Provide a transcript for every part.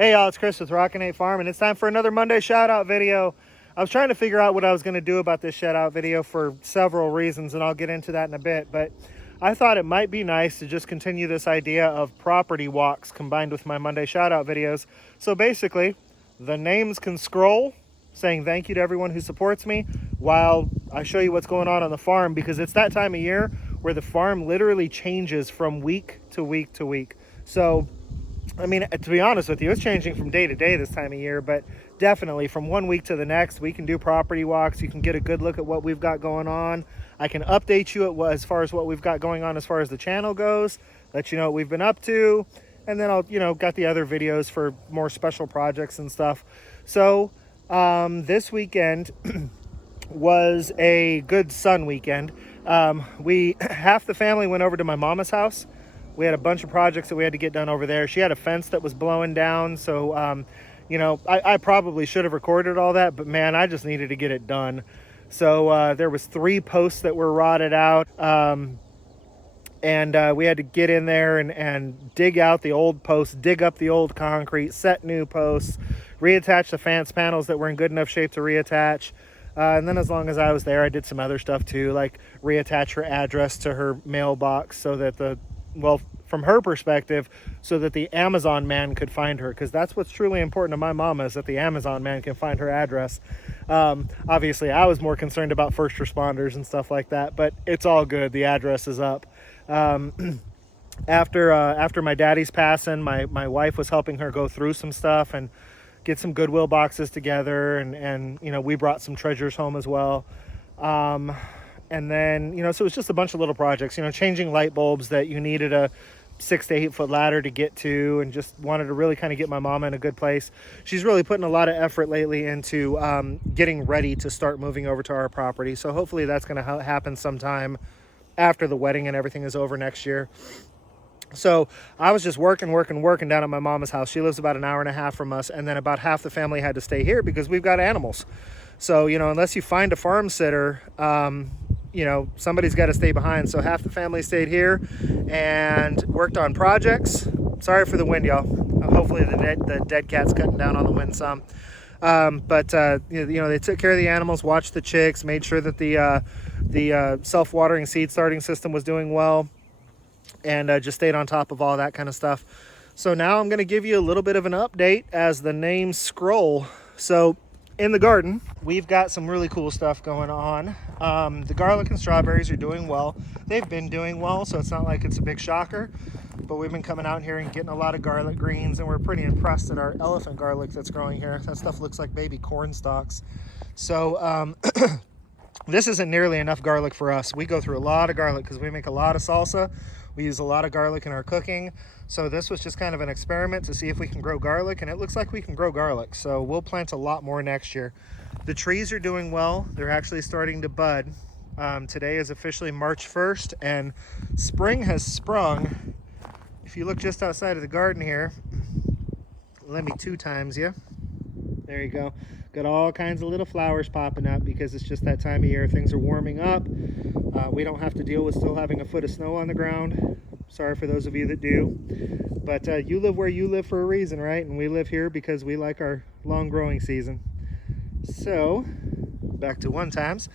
Hey y'all, it's Chris with Rockin Farm, and it's time for another Monday shout out video. I was trying to figure out what I was going to do about this shout out video for several reasons, and I'll get into that in a bit, but I thought it might be nice to just continue this idea of property walks combined with my Monday shout out videos. So basically, the names can scroll saying thank you to everyone who supports me while I show you what's going on the farm, because it's that time of year where the farm literally changes from week to week to week. So I mean, to be honest with you, it's changing from day to day this time of year, but definitely from one week to the next, we can do property walks. You can get a good look at what we've got going on. I can update you as far as what we've got going on as far as the channel goes, let you know what we've been up to, and then I'll, got the other videos for more special projects and stuff. So this weekend was a good sun weekend. Half the family went over to my mama's house. We had a bunch of projects that we had to get done over there. She had a fence that was blowing down. So, I probably should have recorded all that, but man, I just needed to get it done. So there was 3 posts that were rotted out. And we had to get in there and dig out the old posts, dig up the old concrete, set new posts, reattach the fence panels that were in good enough shape to reattach. And then as long as I was there, I did some other stuff too, like reattach her address to her mailbox so that from her perspective, so that the Amazon man could find her, because that's what's truly important to my mama, is that the Amazon man can find her address. Obviously, I was more concerned about first responders and stuff like that, but it's all good. The address is up. After my daddy's passing, my wife was helping her go through some stuff and get some Goodwill boxes together, and we brought some treasures home as well. And then, so it was just a bunch of little projects, changing light bulbs that you needed a 6 to 8 foot ladder to get to, and just wanted to really kind of get my mama in a good place. She's really putting a lot of effort lately into getting ready to start moving over to our property. So hopefully that's going to happen sometime after the wedding and everything is over next year. So I was just working down at my mama's house. She lives about an hour and a half from us, and then about half the family had to stay here because we've got animals. So, unless you find a farm sitter, somebody's got to stay behind. So half the family stayed here and worked on projects. Sorry for the wind, y'all. Hopefully the dead cat's cutting down on the wind some. But they took care of the animals, watched the chicks, made sure that the self-watering seed starting system was doing well, and just stayed on top of all that kind of stuff. So now I'm going to give you a little bit of an update as the names scroll. So in the garden, we've got some really cool stuff going on. The garlic and strawberries are doing well. They've been doing well, so it's not like it's a big shocker. But we've been coming out here and getting a lot of garlic greens, and we're pretty impressed at our elephant garlic that's growing here. That stuff looks like baby corn stalks. So this isn't nearly enough garlic for us. We go through a lot of garlic because we make a lot of salsa. We use a lot of garlic in our cooking. So this was just kind of an experiment to see if we can grow garlic, and it looks like we can grow garlic. So we'll plant a lot more next year. The trees are doing well. They're actually starting to bud. Today is officially March 1st, and spring has sprung. If you look just outside of the garden here, let me 2 times you. There you go. Got all kinds of little flowers popping up because it's just that time of year. Things are warming up. We don't have to deal with still having a foot of snow on the ground. Sorry for those of you that do. But you live where you live for a reason, right? And we live here because we like our long growing season. So, back to 1 times.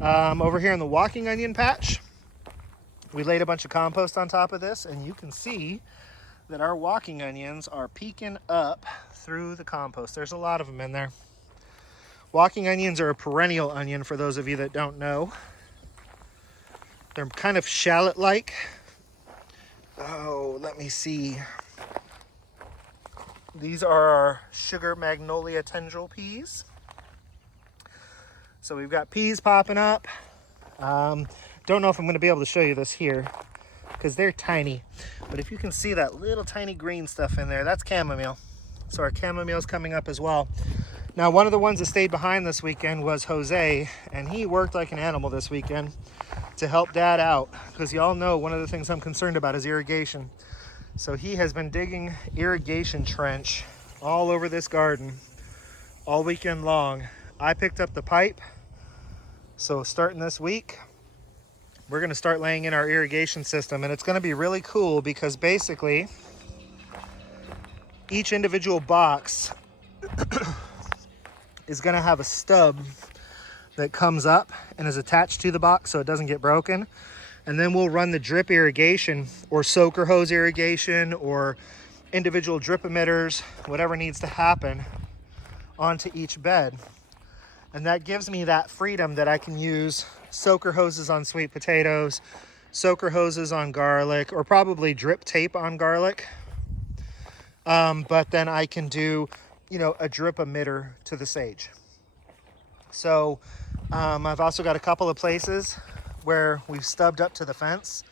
Over here in the walking onion patch, we laid a bunch of compost on top of this, and you can see that our walking onions are peeking up through the compost. There's a lot of them in there. Walking onions are a perennial onion, for those of you that don't know. They're kind of shallot-like. Oh, let me see. These are our sugar magnolia tendril peas. So we've got peas popping up. Don't know if I'm going to be able to show you this here because they're tiny. But if you can see that little tiny green stuff in there, that's chamomile. So our chamomile's coming up as well. Now, one of the ones that stayed behind this weekend was Jose, and he worked like an animal this weekend to help Dad out, because y'all know one of the things I'm concerned about is irrigation. So he has been digging irrigation trench all over this garden all weekend long. I picked up the pipe, so starting this week, we're going to start laying in our irrigation system, and it's going to be really cool because basically each individual box is going to have a stub that comes up and is attached to the box so it doesn't get broken. And then we'll run the drip irrigation or soaker hose irrigation or individual drip emitters, whatever needs to happen, onto each bed. And that gives me that freedom that I can use soaker hoses on sweet potatoes, soaker hoses on garlic, or probably drip tape on garlic. But then I can do, a drip emitter to the sage. So I've also got a couple of places where we've stubbed up to the fence,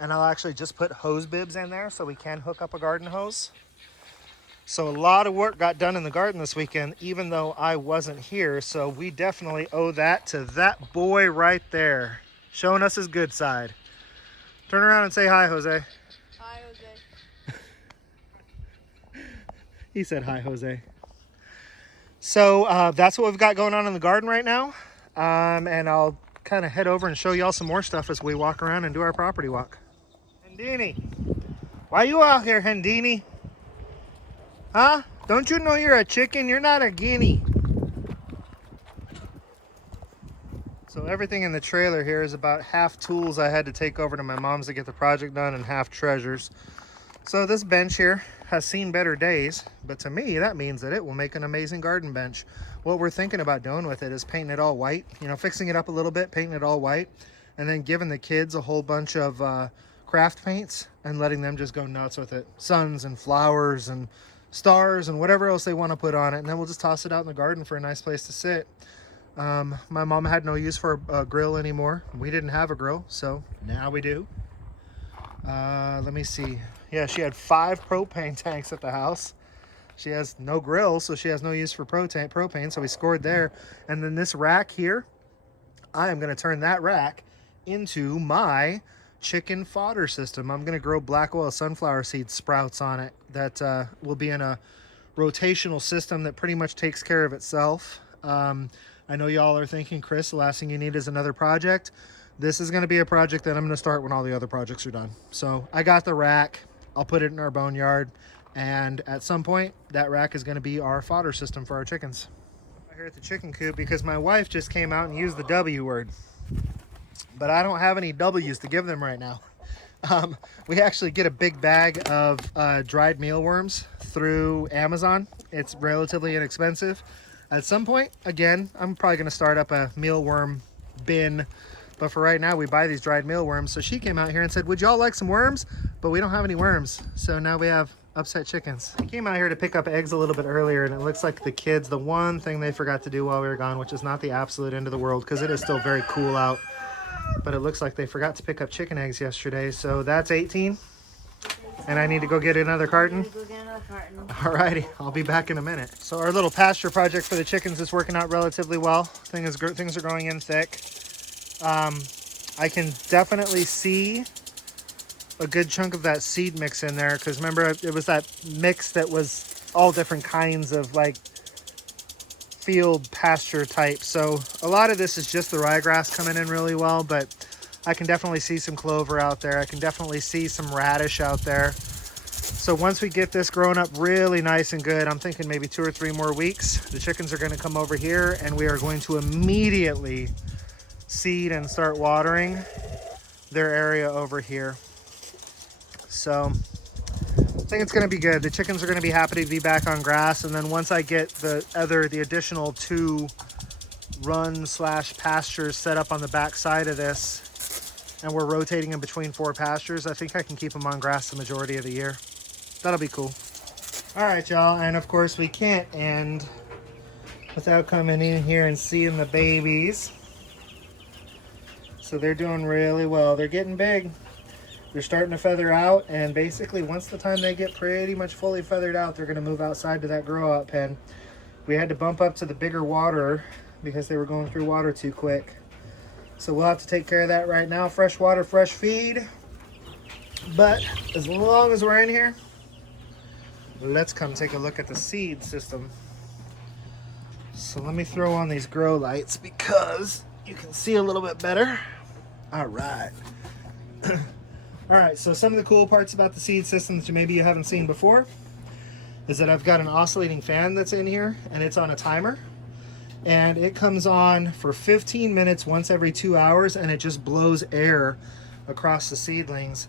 and I'll actually just put hose bibs in there so we can hook up a garden hose. So a lot of work got done in the garden this weekend, even though I wasn't here. So we definitely owe that to that boy right there, showing us his good side. Turn around and say hi, Jose. Hi, Jose. He said hi, Jose. So that's what we've got going on in the garden right now. And I'll kind of head over and show y'all some more stuff as we walk around and do our property walk. Hendini, why you out here, Hendini? Huh? Don't you know you're a chicken? You're not a guinea. So everything in the trailer here is about half tools I had to take over to my mom's to get the project done and half treasures. So this bench here has seen better days, but to me that means that it will make an amazing garden bench. What we're thinking about doing with it is painting it all white, fixing it up a little bit, painting it all white, and then giving the kids a whole bunch of craft paints and letting them just go nuts with it. Suns and flowers and stars and whatever else they want to put on it, and then we'll just toss it out in the garden for a nice place to sit. My mom had no use for a grill anymore. We didn't have a grill, so now we do. Let me see. Yeah, she had 5 propane tanks at the house. She has no grill, so she has no use for propane, so we scored there. And then this rack here, I am going to turn that rack into my chicken fodder system. I'm going to grow black oil sunflower seed sprouts on it that will be in a rotational system that pretty much takes care of itself. I know y'all are thinking, Chris, the last thing you need is another project. This is going to be a project that I'm going to start when all the other projects are done. So I got the rack. I'll put it in our boneyard, and at some point that rack is going to be our fodder system for our chickens. I'm here at the chicken coop because my wife just came out and used the W word, but I don't have any W's to give them right now. We actually get a big bag of dried mealworms through Amazon. It's relatively inexpensive. At some point, again, I'm probably going to start up a mealworm bin, but for right now we buy these dried mealworms. So she came out here and said, would y'all like some worms? But we don't have any worms, so now we have upset chickens. I came out here to pick up eggs a little bit earlier, and it looks like the kids, the one thing they forgot to do while we were gone, which is not the absolute end of the world because it is still very cool out, but it looks like they forgot to pick up chicken eggs yesterday. So that's 18, and I need to go get another carton. Alrighty, I'll be back in a minute. So our little pasture project for the chickens is working out relatively well. Things are growing in thick. I can definitely see a good chunk of that seed mix in there, because remember it was that mix that was all different kinds of like field pasture type. So a lot of this is just the ryegrass coming in really well, but I can definitely see some clover out there. I can definitely see some radish out there. So once we get this grown up really nice and good, I'm thinking maybe 2 or 3 more weeks, the chickens are going to come over here and we are going to immediately seed and start watering their area over here. So I think it's going to be good. The chickens are going to be happy to be back on grass. And then once I get the additional 2 run/pastures set up on the back side of this, and we're rotating in between 4 pastures, I think I can keep them on grass the majority of the year. That'll be cool. All right, y'all. And of course we can't end without coming in here and seeing the babies. So they're doing really well. They're getting big. They're starting to feather out, and basically once the time they get pretty much fully feathered out, they're going to move outside to that grow out pen. We had to bump up to the bigger water because they were going through water too quick. So we'll have to take care of that right now. Fresh water, fresh feed. But as long as we're in here, let's come take a look at the seed system. So let me throw on these grow lights because you can see a little bit better. All right. All right, so some of the cool parts about the seed system that maybe you haven't seen before. is that I've got an oscillating fan that's in here, and it's on a timer. And it comes on for 15 minutes once every 2 hours, and it just blows air across the seedlings.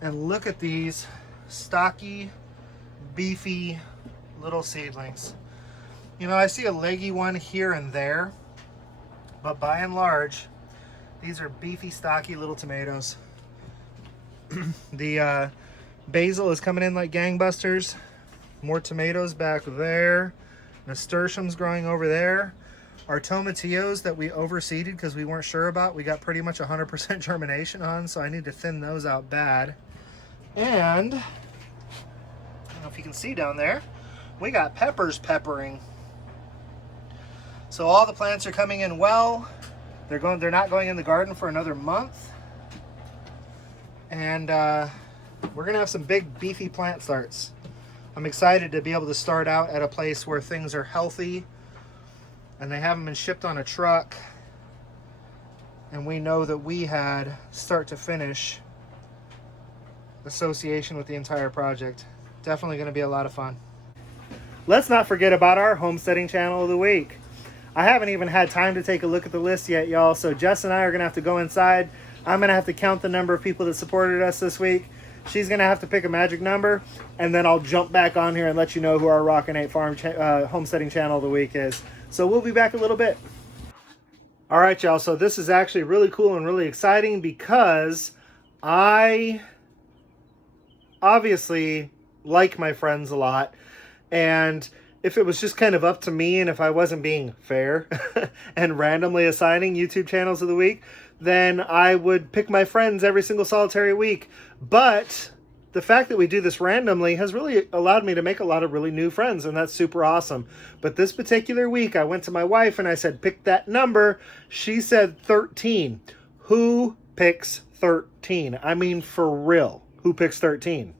And look at these stocky, beefy little seedlings. You know, I see a leggy one here and there, but by and large, these are beefy, stocky little tomatoes. The basil is coming in like gangbusters. More tomatoes back there. Nasturtiums growing over there. Our tomatillos that we overseeded because we weren't sure about, we got pretty much 100% germination on, so I need to thin those out bad. And, I don't know if you can see down there, we got peppers peppering. So all the plants are coming in well. They're not going in the garden for another month. And we're gonna have some big beefy plant starts. I'm excited to be able to start out at a place where things are healthy and they haven't been shipped on a truck, and we know that we had start to finish association with the entire project. Definitely going to be a lot of fun. Let's not forget about our homesteading channel of the week. I haven't even had time to take a look at the list yet, y'all, so Jess and I are going to have to go inside. I'm going to have to count the number of people that supported us this week. She's going to have to pick a magic number, and then I'll jump back on here and let you know who our Rockin' 8 Farm homesteading channel of the week is. So we'll be back a little bit. All right, y'all. So this is actually really cool and really exciting because I obviously like my friends a lot. And if it was just kind of up to me and if I wasn't being fair and randomly assigning YouTube channels of the week, then I would pick my friends every single solitary week. But the fact that we do this randomly has really allowed me to make a lot of really new friends, and that's super awesome. But this particular week, I went to my wife and I said, pick that number. She said 13. Who picks 13? I mean, for real, who picks 13?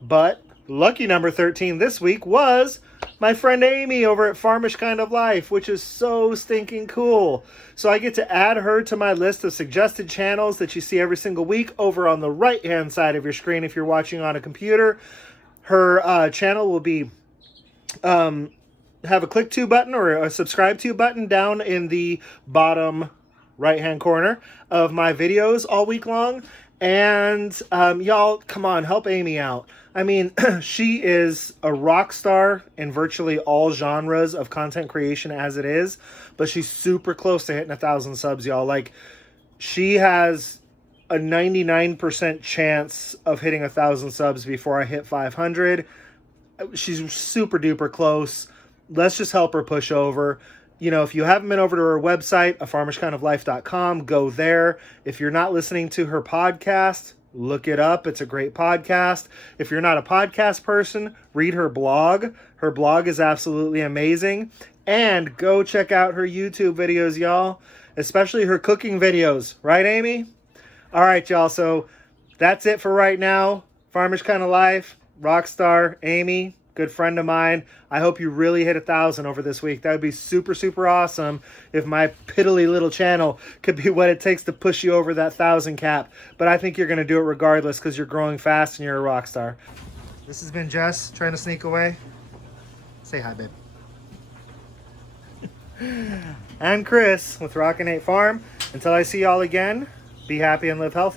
But lucky number 13 this week was my friend Amy over at Farmish Kind of Life, which is so stinking cool. So I get to add her to my list of suggested channels that you see every single week over on the right-hand side of your screen if you're watching on a computer. Her channel will be have a click to button or a subscribe to button down in the bottom right-hand corner of my videos all week long. And y'all, come on, help Amy out. I mean, she is a rock star in virtually all genres of content creation as it is, but she's super close to hitting 1,000 subs, y'all. Like, she has a 99% chance of hitting 1,000 subs before I hit 500. She's super duper close. Let's just help her push over. You know, if you haven't been over to her website, afarmishkindoflife.com, go there. If you're not listening to her podcast, look it up. It's a great podcast. If you're not a podcast person, read her blog. Her blog is absolutely amazing. And go check out her YouTube videos, y'all. Especially her cooking videos. Right, Amy? All right, y'all. So that's it for right now. Farmish Kind of Life, Rockstar, Amy, good friend of mine. I hope you really hit 1,000 over this week. That would be super, super awesome if my piddly little channel could be what it takes to push you over that 1,000 cap. But I think you're going to do it regardless because you're growing fast and you're a rock star. This has been Jess trying to sneak away. Say hi, babe. And Chris with Rockin' 8 Farm. Until I see y'all again, be happy and live healthy.